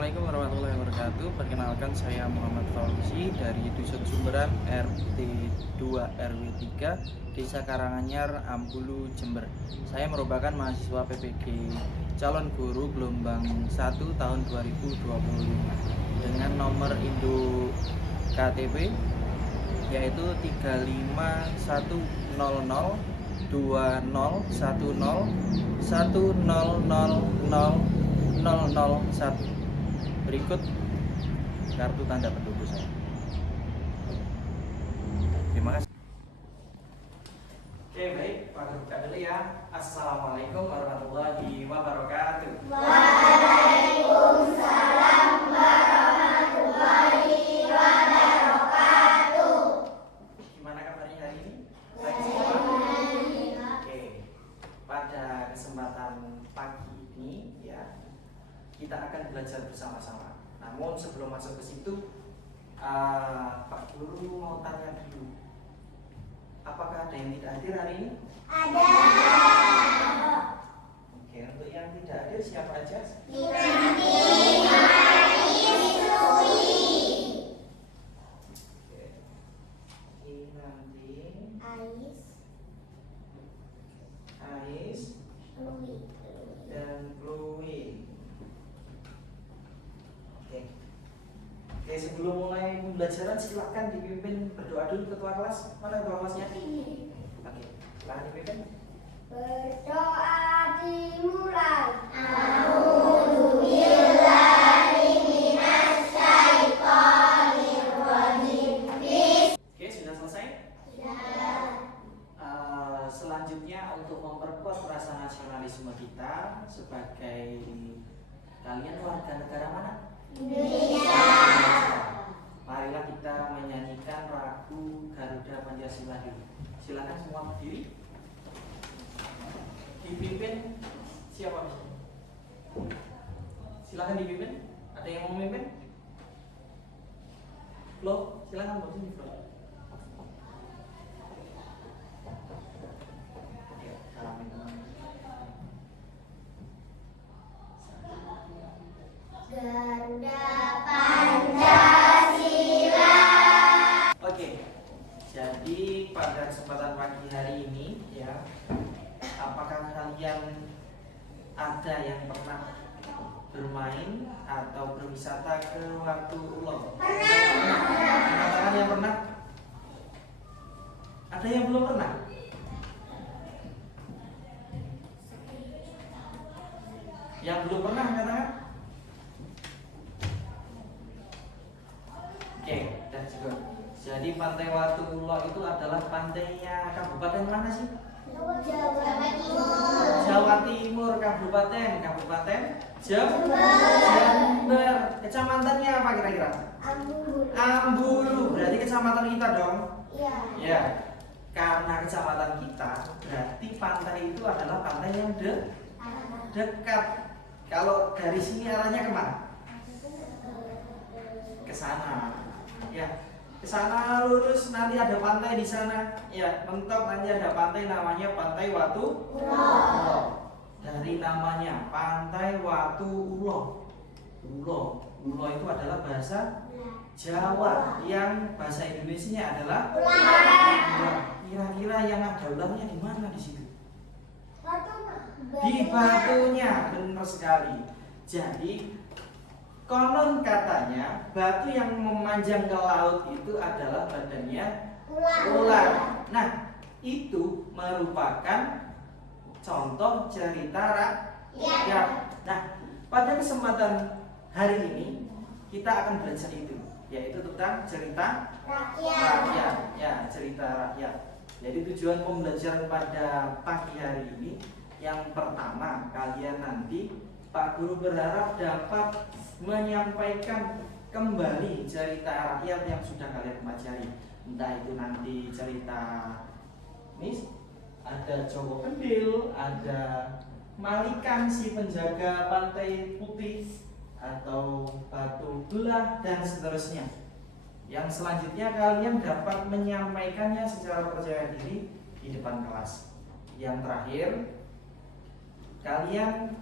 Assalamualaikum warahmatullahi wabarakatuh. Perkenalkan, saya Muhammad Fauzi dari Dusun Sumberan RT 2 RW 3 Desa Karanganyar, Ambulu, Jember. Saya merupakan mahasiswa PPG calon guru gelombang 1 tahun 2025 dengan nomor induk KTP yaitu 351002010100001. Berikut kartu tanda penduduk saya. Terima kasih. Oke, baik, Pak buka dulu ya. Assalamualaikum warahmatullahi wabarakatuh. Waalaikumsalam warahmatullahi wabarakatuh. Gimana kabarnya hari ini? Baik semua? Oke, pada kesempatan pagi ini ya, kita akan belajar bersama-sama. Namun sebelum masuk ke situ, Pak Guru mau tanya dulu, apakah ada yang tidak hadir hari ini? Ada. Oke, untuk yang tidak hadir siapa aja? Kinanti, Ais, Lui. Oke, Kinanti, Ais, Lui. dan Chloe. Oke, sebelum mulai pembelajaran silakan dipimpin berdoa dulu ketua kelas. Mana ketua kelasnya? Oke, silakan dipimpin. Berdoa dimulai. Oke, sudah selesai? Sudah. Selanjutnya untuk memperkuat rasa nasionalisme kita sebagai kalian warga negara mana? Indonesia. Marilah kita menyanyikan lagu Garuda Pancasila dulu. Silakan semua berdiri. Dipimpin siapa? Silakan dipimpin. Ada yang mau memimpin? Flo, silakan bawa sini Flo. Ya, salamin teman. Garuda Pancasila. Oke, jadi pada kesempatan pagi hari ini ya, apakah kalian ada yang pernah bermain atau berwisata ke Watu-Ulo? Katakan yang pernah. Ada yang belum pernah? Yang belum pernah katakan? Oke, that's good. Jadi Pantai Watu-Ulo itu adalah pantainya kabupaten mana sih? Jawa Timur, kabupaten Jember. Kecamatannya apa kira-kira? Ambulu. Berarti kecamatan kita dong. Iya. Ya. Karena kecamatan kita, berarti pantai itu adalah pantai yang dekat. Kalau dari sini arahnya kemana? Ke sana. Ya. Ke sana lurus, nanti ada pantai di sana. Ya, mentok nanti ada pantai namanya Pantai Watu-Ulo. Dari namanya Pantai Watu-Ulo. Ulo itu adalah bahasa Jawa, yang bahasa Indonesianya adalah ular. Kira-kira yang ada ularnya di mana di situ? Di batunya, benar sekali. Jadi konon katanya batu yang memanjang ke laut itu adalah badannya ular. Nah, itu merupakan contoh cerita rakyat. Nah, pada kesempatan hari ini kita akan belajar itu, yaitu tentang cerita rakyat. Ya, cerita rakyat. Jadi tujuan pembelajaran pada pagi hari ini, yang pertama, kalian nanti Pak Guru berharap dapat menyampaikan kembali cerita rakyat yang sudah kalian pelajari. Entah itu nanti cerita nih, ada Jowo Kendil, ada Malikan si penjaga pantai putih, atau Batu Belah, dan seterusnya. Yang selanjutnya kalian dapat menyampaikannya secara percaya diri di depan kelas. Yang terakhir, kalian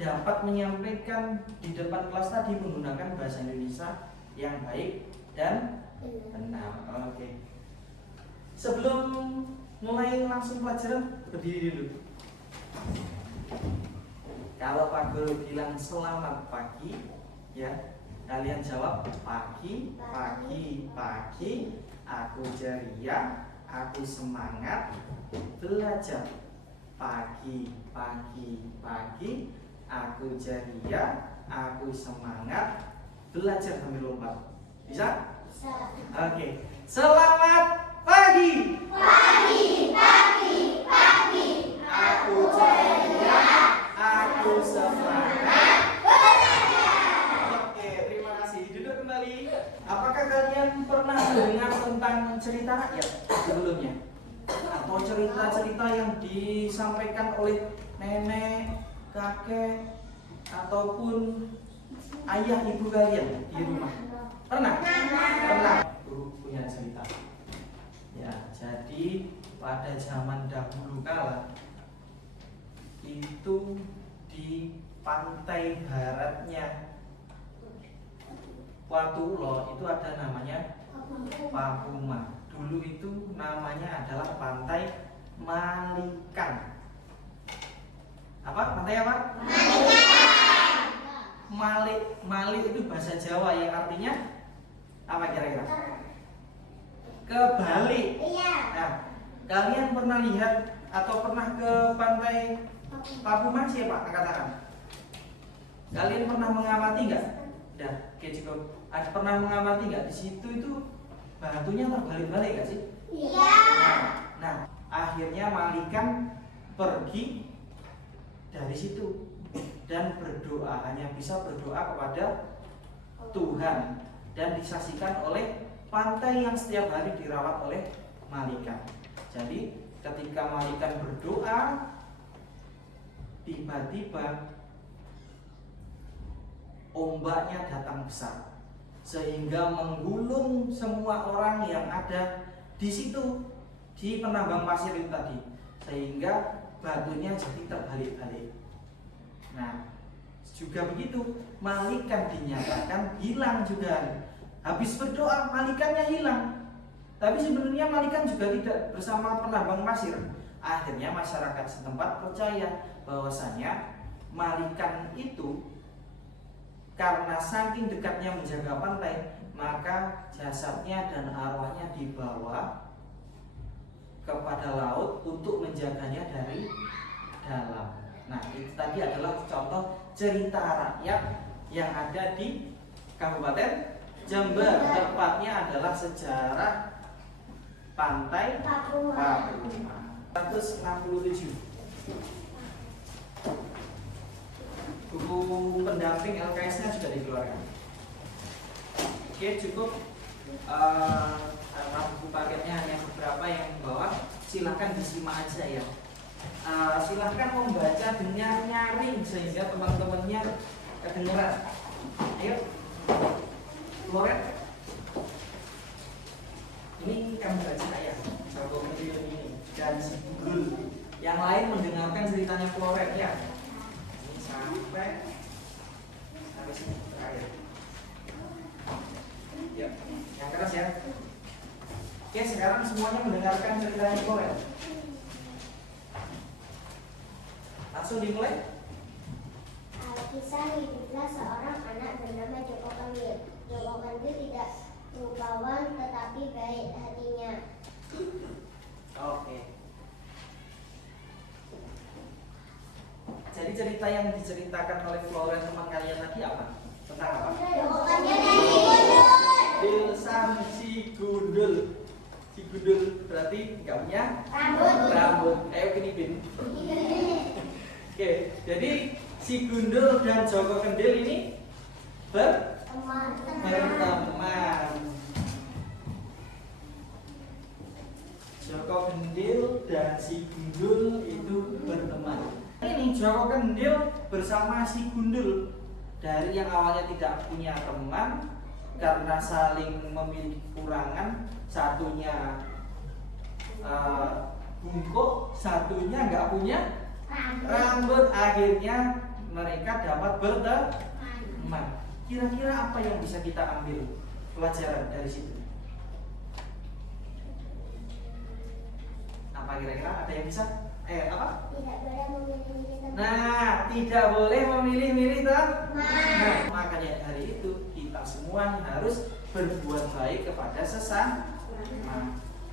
dapat menyampaikan di depan kelas tadi menggunakan bahasa Indonesia yang baik dan benar. Oke. Sebelum mulai langsung pelajaran, berdiri dulu. Kalau Pak Guru bilang selamat pagi, ya kalian jawab pagi, pagi, pagi. Aku ceria, aku semangat belajar. Pagi, pagi, pagi. Aku ceria, aku semangat belajar sambil lompat. Bisa? Bisa. Oke. Selamat pagi. Pagi, pagi, pagi. Aku ceria, aku semangat. Oke, terima kasih. Duduk kembali. Apakah kalian pernah mendengar tentang cerita rakyat sebelumnya? Atau cerita-cerita yang disampaikan oleh nenek, kakek, ataupun ayah ibu kalian di rumah? Pernah? Pernah. Guru punya cerita. Ya, jadi pada zaman dahulu kala itu di pantai baratnya Watulo itu ada namanya Papuma. Dulu itu namanya adalah Pantai Malikan. Apa? Pantai apa? Malik itu bahasa Jawa yang artinya apa kira-kira? Kebalik. Iya. Nah, kalian pernah lihat atau pernah ke pantai Papuma siapa? Angkat tangan. Kalian pernah mengamati nggak? Dah, oke cukup. Ada pernah mengamati nggak di situ itu batunya terbalik-balik nggak sih? Iya. Nah, akhirnya Malikan pergi dari situ dan berdoa, hanya bisa berdoa kepada Tuhan dan disaksikan oleh pantai yang setiap hari dirawat oleh Malikan. Jadi ketika Malikan berdoa, tiba-tiba ombaknya datang besar sehingga menggulung semua orang yang ada di situ di penambang pasir itu tadi, sehingga batunya jadi terbalik-balik. Nah, juga begitu, Malikan dinyatakan hilang juga. Habis berdoa, Malikannya hilang. Tapi sebenarnya Malikan juga tidak bersama penambang pasir. Akhirnya masyarakat setempat percaya bahwasanya Malikan itu karena saking dekatnya menjaga pantai, maka jasadnya dan arwahnya dibawa kepada laut untuk menjaganya dari dalam. Nah, itu tadi adalah contoh cerita rakyat yang ada di Kabupaten Jember. Tepatnya adalah sejarah pantai Papuma. 167. Buku pendamping LKS-nya sudah dikeluarkan. Oke, cukup. Karena buku paketnya hanya beberapa yang bawah, silahkan disimak aja ya. Silahkan membaca dengan nyaring sehingga teman-temannya kedengeran. Ayo, Loren. Ini kamu baca ya, satu video ini dan si Google. Yang lain mendengarkan ceritanya Loren ya. Ini sampai sini terakhir. Ya, yang keras ya. Oke, sekarang semuanya mendengarkan ceritanya Loren. Langsung dimulai. Kisah hiduplah seorang anak bernama Joko Kandil. Joko Kandil tidak rupawan tetapi baik hatinya. Oke. Jadi cerita yang diceritakan oleh Flora teman kalian tadi apa? Tentang apa? Joko Kandil dan si Gundul. Sang si Gundul. Si Gundul berarti nggak punya rambut. Ayo gini Bin. Oke, jadi si Gundul dan Joko Kendil ini berteman. Joko Kendil dan si Gundul itu berteman. Ini Joko Kendil bersama si Gundul dari yang awalnya tidak punya teman karena saling memiliki kekurangan, satunya bungkuk, satunya nggak punya rambut, akhirnya mereka dapat berteman. Kira-kira apa yang bisa kita ambil pelajaran dari situ? Apa kira-kira? Ada yang bisa? Apa? Tidak boleh memilih-milih teman. Nah, tidak boleh memilih-milih teman. Nah, makanya dari itu kita semua harus berbuat baik kepada sesama.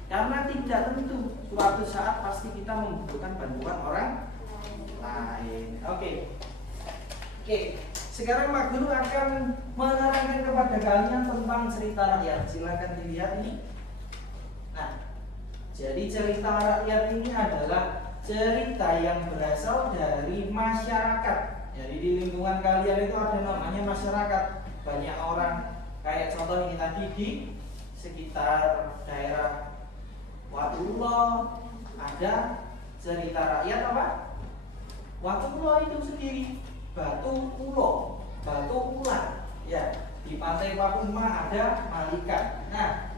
Karena tidak tentu suatu saat pasti kita membutuhkan bantuan orang lain. Oke. Sekarang Pak Guru akan menerangkan kepada kalian tentang cerita rakyat. Silakan dilihat ini. Nah, jadi cerita rakyat ini adalah cerita yang berasal dari masyarakat. Jadi di lingkungan kalian itu ada namanya masyarakat. Banyak orang, kayak contoh ini tadi di sekitar daerah Watulo ada cerita rakyat apa? Watulo itu sendiri, batu ulo, batu ular. Ya, di pantai Papuma ada Malika. Nah,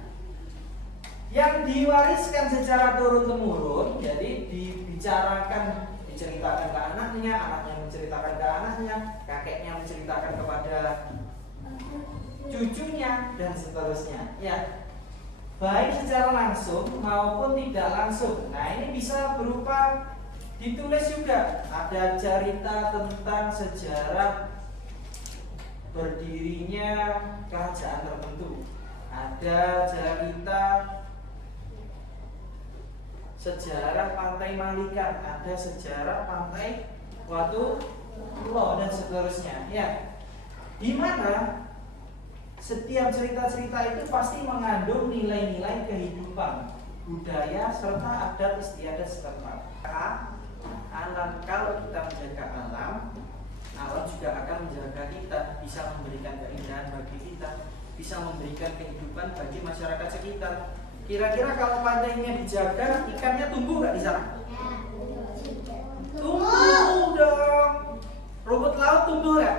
yang diwariskan secara turun-temurun, jadi diceritakan ke anaknya, anaknya menceritakan ke anaknya, kakeknya menceritakan kepada cucunya, dan seterusnya. Ya, baik secara langsung maupun tidak langsung. Nah, ini bisa berupa ditulis juga. Ada cerita tentang sejarah berdirinya kerajaan tertentu. Ada cerita sejarah pantai Malika, ada sejarah pantai Watulo, dan seterusnya. Ya, di mana setiap cerita-cerita itu pasti mengandung nilai-nilai kehidupan, budaya, serta adat istiadat setempat. Alam, kalau kita menjaga alam, alam juga akan menjaga kita, bisa memberikan keindahan bagi kita, bisa memberikan kehidupan bagi masyarakat sekitar. Kira-kira kalau pantainya dijaga, ikannya tumbuh nggak di sana? Tumbuh dong. Rumput laut tumbuh nggak?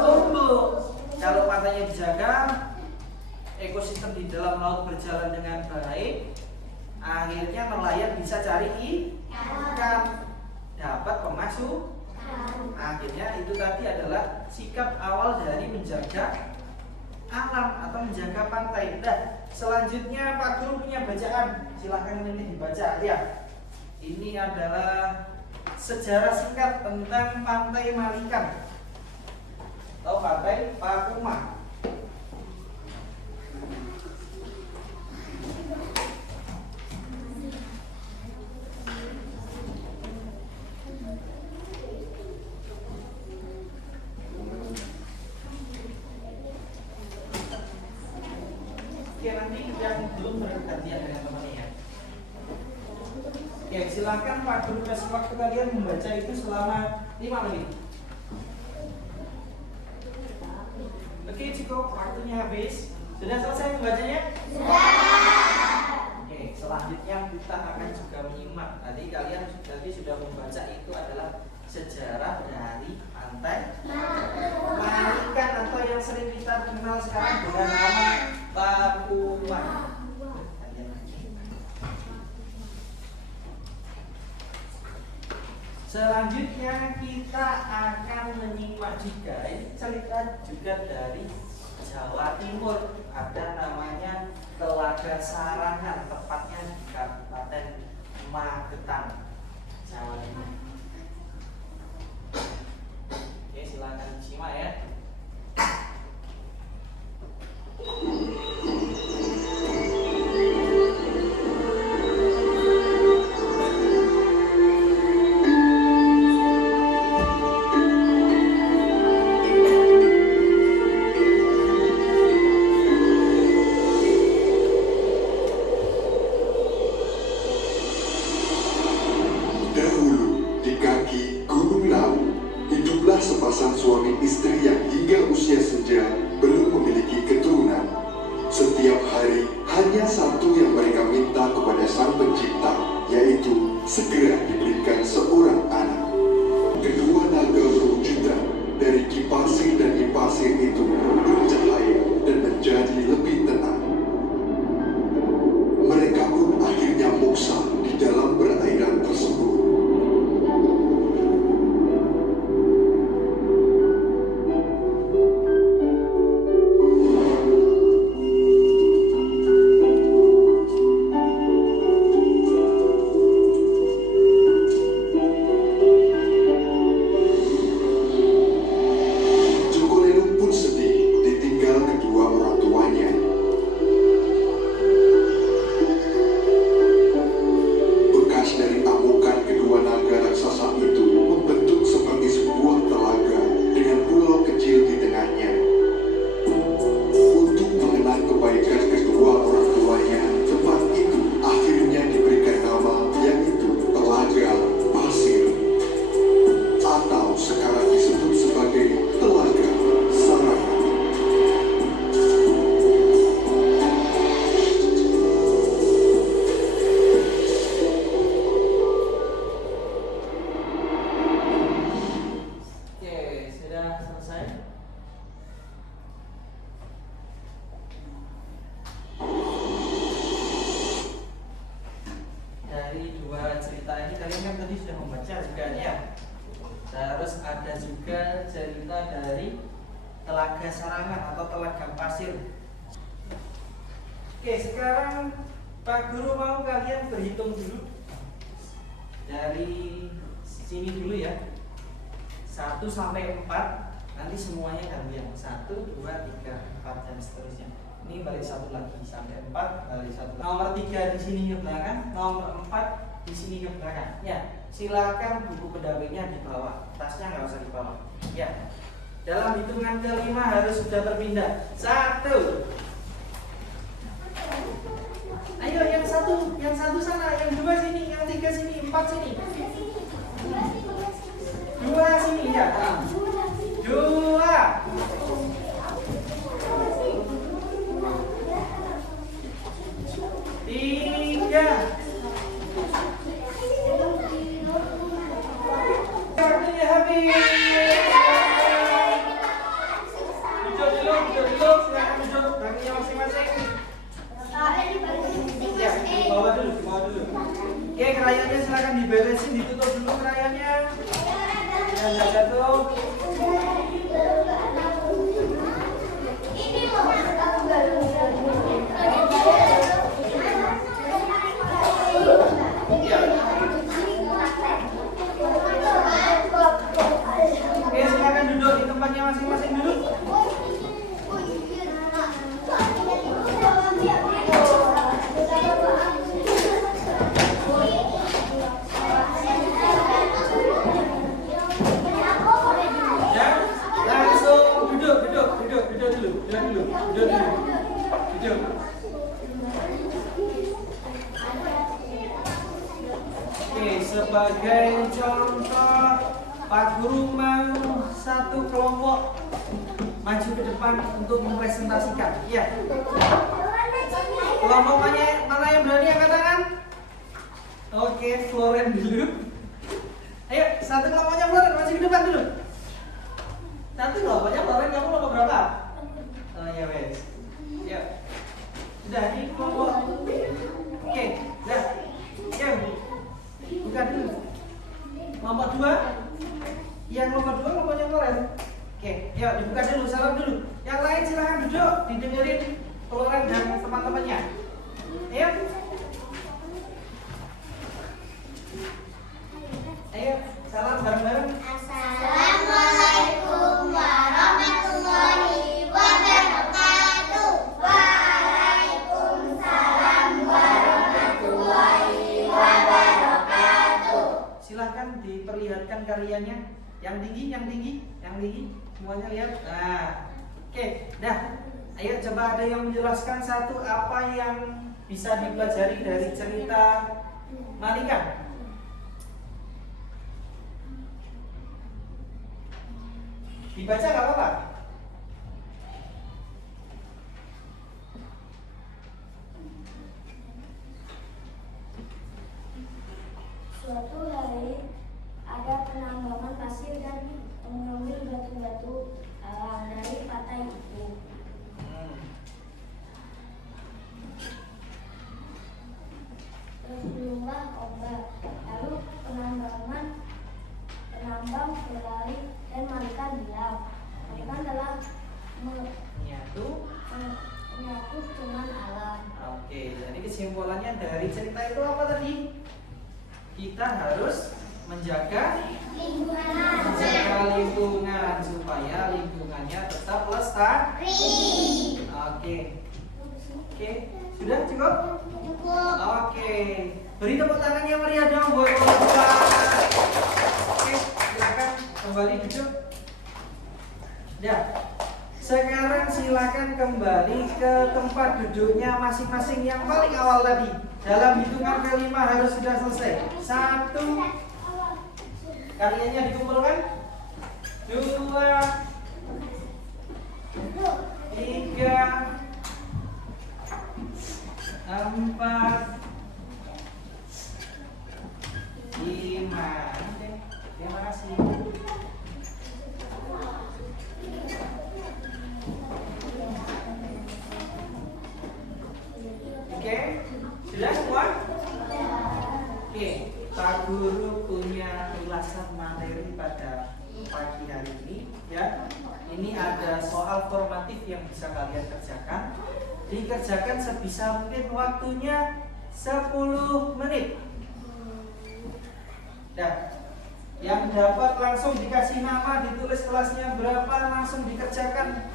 Tumbuh. Kalau pantainya dijaga, ekosistem di dalam laut berjalan dengan baik, akhirnya nelayan bisa cari ikan, dapat pemasukan. Akhirnya itu tadi adalah sikap awal dari menjaga alam atau menjaga pantai. Nah, selanjutnya Pak Guru punya bacaan, silahkan ini dibaca ya. Ini adalah sejarah singkat tentang pantai Malika atau pantai Papuma. Oke, nanti yang belum bergantian dengan temannya. Oke, silakan Pak Guru kasih waktu kalian membaca itu selama 5 menit. Oke, cukup, waktunya habis. Sudah selesai membacanya? Sudah. Oke, selanjutnya kita akan juga menyimak. Tadi kalian sudah membaca itu adalah sejarah dari pantai Malika atau yang sering kita kenal sekarang dengan nama Papua. Selanjutnya kita akan menyimak juga ini cerita juga dari Jawa Timur. Ada namanya Telaga Sarangan, tepatnya di Kabupaten Magetan, Jawa Timur. Oke, silakan disimak ya. Telaga Sarangan atau Telaga Pasir. Oke, sekarang Pak Guru mau kalian berhitung dulu dari sini dulu ya. 1 sampai 4. Nanti semuanya gantian 1, 2, 3, 4 dan seterusnya. Ini balik 1 lagi sampai 4, balik 1. Nomor 3 di sini ke belakang, nomor 4 di sini ke belakang. Ya, silakan buku pendampingnya dibawa. Tasnya nggak usah dibawa. Ya. Dalam hitungan kelima harus sudah terpindah. 1. Ayo yang satu sana, yang 2 sini, yang 3 sini, 4 sini. 2 sini ya. 2. 3. Waktunya habis. Duduk dulu, silakan duduk. Baginya masing-masing. Ya, bawa dulu. Oke, krayannya silakan diberesin, ditutup dulu krayannya. Jangan jatuh. Oke, silakan duduk di tempatnya masing-masing duduk. Oke, sebagai contoh Pak Guru mau satu kelompok maju ke depan untuk mempresentasikan. Iya. Kelompok mana yang berani angkat tangan? Oke, Floren dulu. Ayo, satu kelompoknya Floren maju ke depan dulu. Satu kelompoknya Floren, kamu kelompok berapa? Oh ya wes. Ya. Sudah ini kelompok. Oke, sudah. Ya. Buka dulu. Kelompok 2. Yang kelompok 2 kelompoknya Floren. Oke, yuk dibuka dulu, salam dulu. Yang lain silahkan duduk, didengerin Floren dan teman-temannya. Ayo. Ayo, salam bareng-bareng. Assalamualaikum warahmatullahi wabarakatuh. Waalaikumsalam warahmatullahi wabarakatuh. Silahkan diperlihatkan karyanya. Yang tinggi. Semuanya lihat. Nah, oke, dah. Ayo coba ada yang menjelaskan satu apa yang bisa dipelajari dari cerita Malika. Dibaca nggak apa-apa? Suatu hari ada penambangan pasir dan mengambil batu-batu dari pantai itu. Terus belumlah ombak. Lalu penambang berlari dan Malika bilang, Malika telah menyatu dengan alam. Oke, jadi kesimpulannya dari cerita itu apa tadi? Kita harus menjaga lingkungan supaya lingkungannya tetap lestari. Oke, sudah cukup? Oke, beri tepuk tangan yang meriah dong buat Malika. Oke, silakan kembali duduk. Ya, sekarang silakan kembali ke tempat duduknya masing-masing yang paling awal tadi. Dalam hitungan kelima harus sudah selesai. 1, karyanya dikumpulkan. 2, 3, 4, 5. Terima kasih. Oke, sudah semua? Oke, Pak Guru punya ulasan materi pada pagi hari ini ya. Ini ada soal formatif yang bisa kalian kerjakan. Dikerjakan sebisa mungkin, waktunya 10 menit. Nah, yang dapat langsung dikasih nama, ditulis kelasnya berapa, langsung dikerjakan.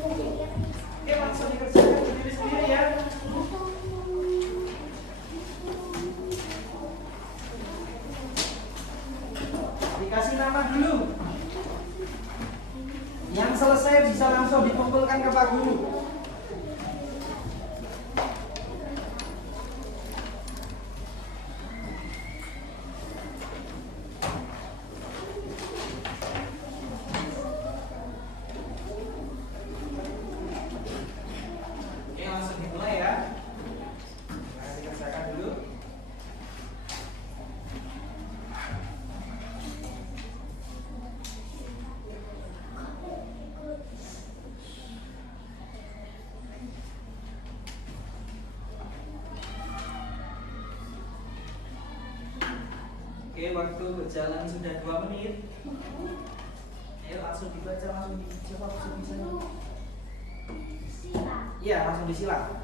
Oke, langsung dikerjakan sendiri-sendiri ya. Dikasih nama dulu. Yang selesai bisa langsung dikumpulkan ke Pak Guru. Oke, langsung dimulai ya. Nah, dikerjakan dulu. Oke, waktu berjalan sudah 2 menit. Ayo langsung dibaca, langsung dijawab sebisanya. Iya, langsung disilang.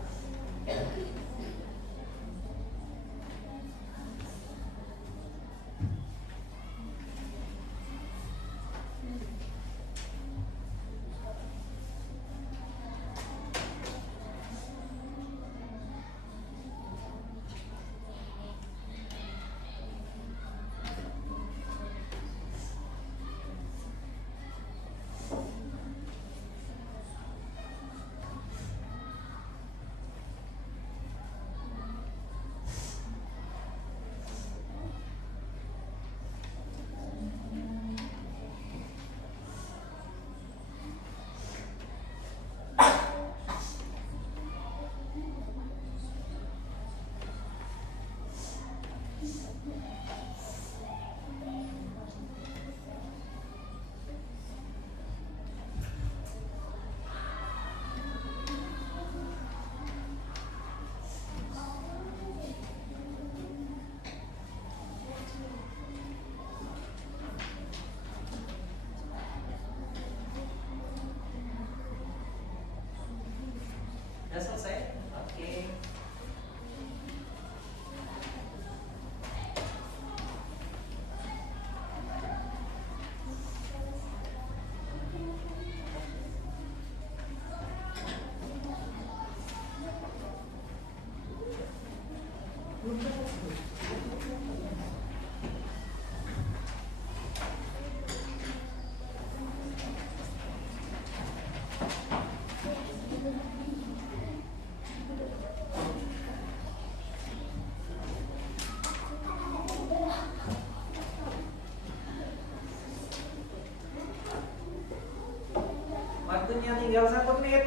Sudah selesai? Oke. Waktunya tinggal 1 menit.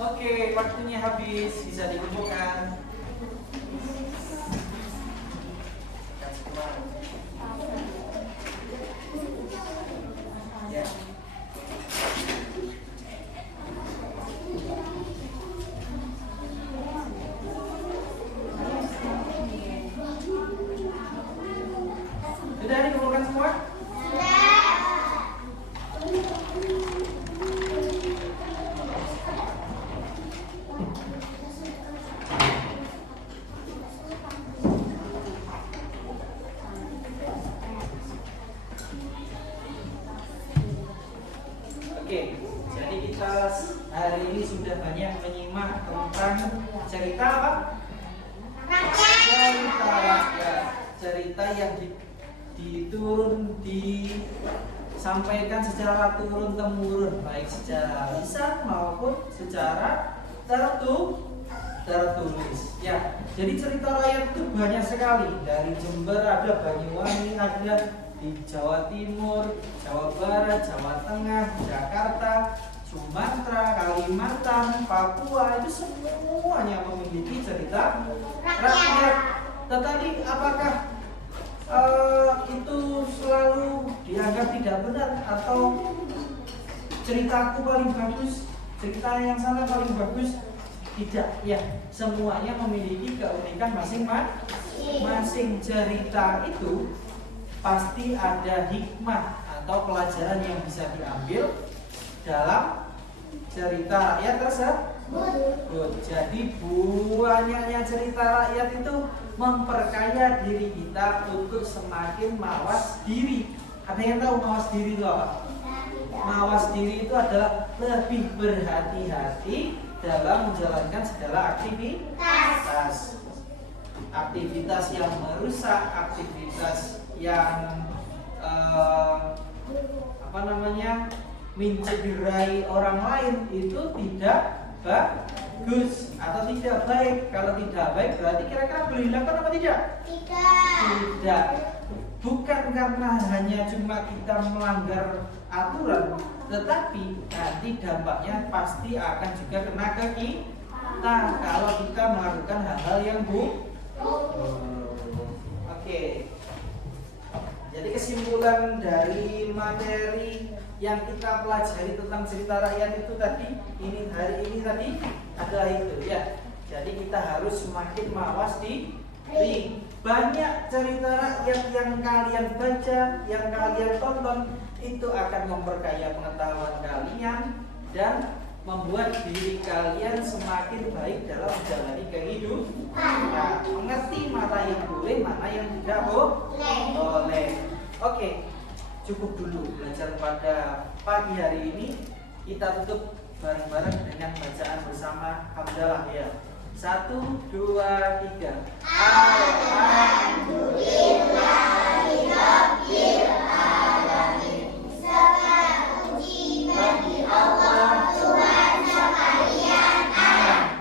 Oke, waktunya habis, bisa dikumpulkan. Ya. Sudah dikumpulkan semua? kita hari ini sudah banyak menyimak tentang cerita apa? Cerita rakyat. Cerita yang disampaikan secara turun temurun, baik secara lisan maupun secara tertulis. Ya, jadi cerita rakyat itu banyak sekali. Dari Jember ada, Banyuwangi ada, di Jawa Timur, Jawa Barat, Jawa Tengah, Jakarta, Sumatera, Kalimantan, Papua, itu semuanya memiliki cerita rakyat. Tetapi apakah itu selalu dianggap tidak benar atau ceritaku paling bagus, cerita yang sana paling bagus? Tidak, ya. Semuanya memiliki keunikan masing-masing. Cerita itu pasti ada hikmah atau pelajaran yang bisa diambil dalam cerita rakyat tersebut. Jadi banyaknya cerita rakyat itu memperkaya diri kita untuk semakin mawas diri. Ada yang tahu mawas diri itu apa? Mawas diri itu adalah lebih berhati-hati dalam menjalankan segala aktivitas yang merusak, aktivitas yang mencederai orang lain, itu tidak bagus atau tidak baik. Kalau tidak baik berarti kira-kira boleh dilakukan apa tidak? Tidak. Bukan karena hanya cuma kita melanggar aturan, tetapi nanti dampaknya pasti akan juga kena ke kita kalau kita melakukan hal-hal yang Oke. Jadi kesimpulan dari materi yang kita pelajari tentang cerita rakyat itu tadi, hari ini tadi adalah itu ya. Jadi kita harus semakin mawas diri. Banyak cerita rakyat yang kalian baca, yang kalian tonton, itu akan memperkaya pengetahuan kalian dan membuat diri kalian semakin baik dalam menjalani kehidupan. Nah, mengerti mana yang boleh, mana yang tidak boleh. Oke, cukup dulu belajar pada pagi hari ini. Kita tutup bareng-bareng dengan bacaan bersama hamdalah ya. 1, 2, 3. Alhamdulillahirabbil alamin. Segala puji bagi Allah Tuhan sekalian.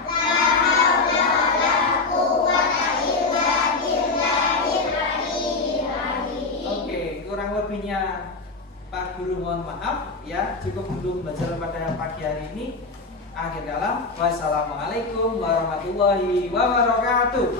La haula wala quwwata illa billahil aliyyil azim. Oke, kurang lebihnya Pak Guru mohon maaf ya. Cukup dulu belajar pada pagi hari ini. Akhir kalam, wassalamualaikum warahmatullahi wabarakatuh.